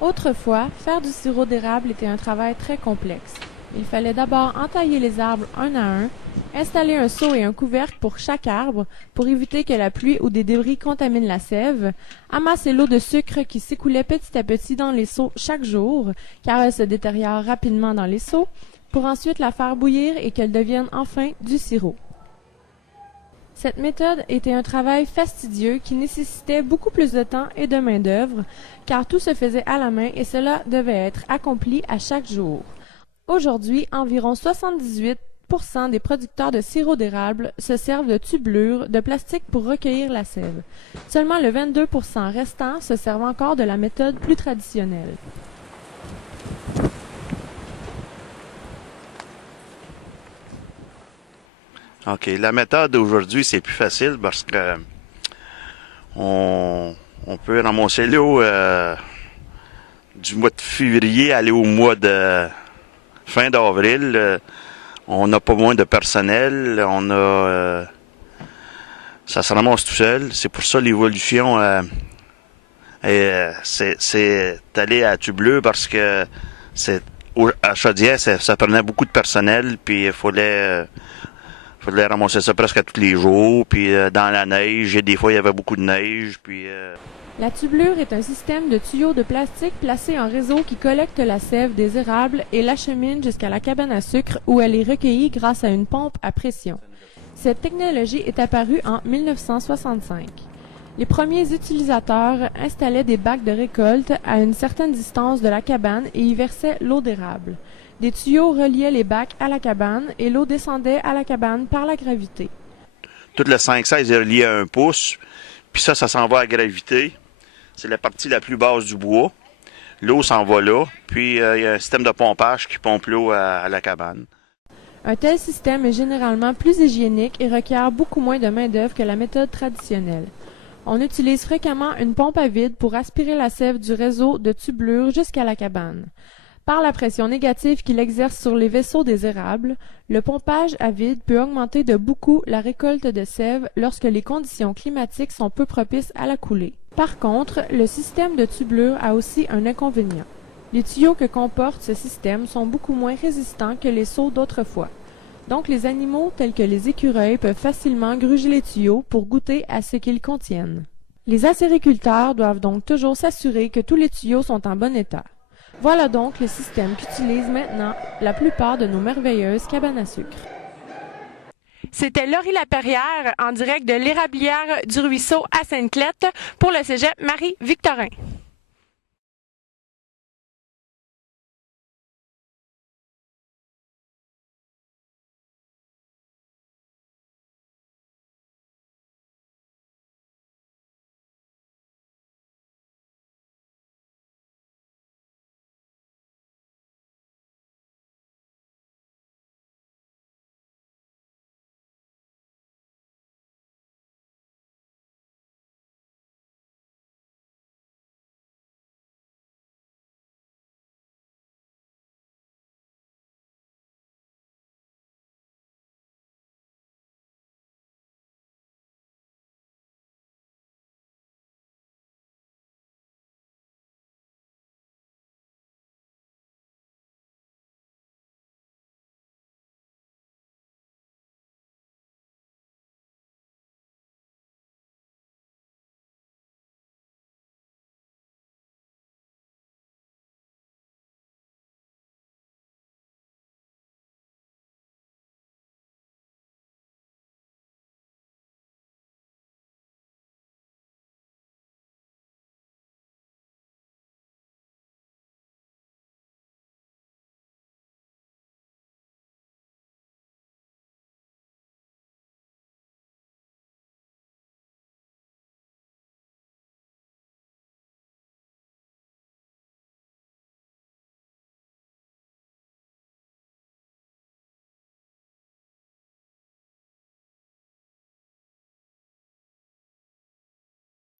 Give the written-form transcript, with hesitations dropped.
Autrefois, faire du sirop d'érable était un travail très complexe. Il fallait d'abord entailler les arbres un à un, installer un seau et un couvercle pour chaque arbre pour éviter que la pluie ou des débris contaminent la sève, amasser l'eau de sucre qui s'écoulait petit à petit dans les seaux chaque jour, car elle se détériore rapidement dans les seaux, pour ensuite la faire bouillir et qu'elle devienne enfin du sirop. Cette méthode était un travail fastidieux qui nécessitait beaucoup plus de temps et de main-d'œuvre, car tout se faisait à la main et cela devait être accompli à chaque jour. Aujourd'hui, environ 78% des producteurs de sirop d'érable se servent de tubulures de plastique pour recueillir la sève. Seulement le 22% restant se servent encore de la méthode plus traditionnelle. OK. La méthode d'aujourd'hui, c'est plus facile parce que on peut ramasser l'eau du mois de février, aller au mois de fin d'avril. On n'a pas moins de personnel. Ça se ramasse tout seul. C'est pour ça l'évolution c'est aller à tube-bleu parce que à Chaudière, ça prenait beaucoup de personnel, puis il fallait ramasser ça presque à tous les jours, puis dans la neige, et des fois il y avait beaucoup de neige, puis... La tubulure est un système de tuyaux de plastique placés en réseau qui collecte la sève des érables et l'achemine jusqu'à la cabane à sucre où elle est recueillie grâce à une pompe à pression. Cette technologie est apparue en 1965. Les premiers utilisateurs installaient des bacs de récolte à une certaine distance de la cabane et y versaient l'eau d'érable. Des tuyaux reliaient les bacs à la cabane et l'eau descendait à la cabane par la gravité. Tout le 5-16 est relié à un pouce, puis ça s'en va à gravité. C'est la partie la plus basse du bois. L'eau s'en va là, puis il y a un système de pompage qui pompe l'eau à la cabane. Un tel système est généralement plus hygiénique et requiert beaucoup moins de main-d'œuvre que la méthode traditionnelle. On utilise fréquemment une pompe à vide pour aspirer la sève du réseau de tubulure jusqu'à la cabane. Par la pression négative qu'il exerce sur les vaisseaux des érables, le pompage à vide peut augmenter de beaucoup la récolte de sève lorsque les conditions climatiques sont peu propices à la coulée. Par contre, le système de tubulure a aussi un inconvénient. Les tuyaux que comporte ce système sont beaucoup moins résistants que les seaux d'autrefois. Donc les animaux tels que les écureuils peuvent facilement gruger les tuyaux pour goûter à ce qu'ils contiennent. Les acériculteurs doivent donc toujours s'assurer que tous les tuyaux sont en bon état. Voilà donc le système qu'utilisent maintenant la plupart de nos merveilleuses cabanes à sucre. C'était Laurie Laperrière en direct de l'érablière du Ruisseau à Sainte-Clette pour le cégep Marie-Victorin.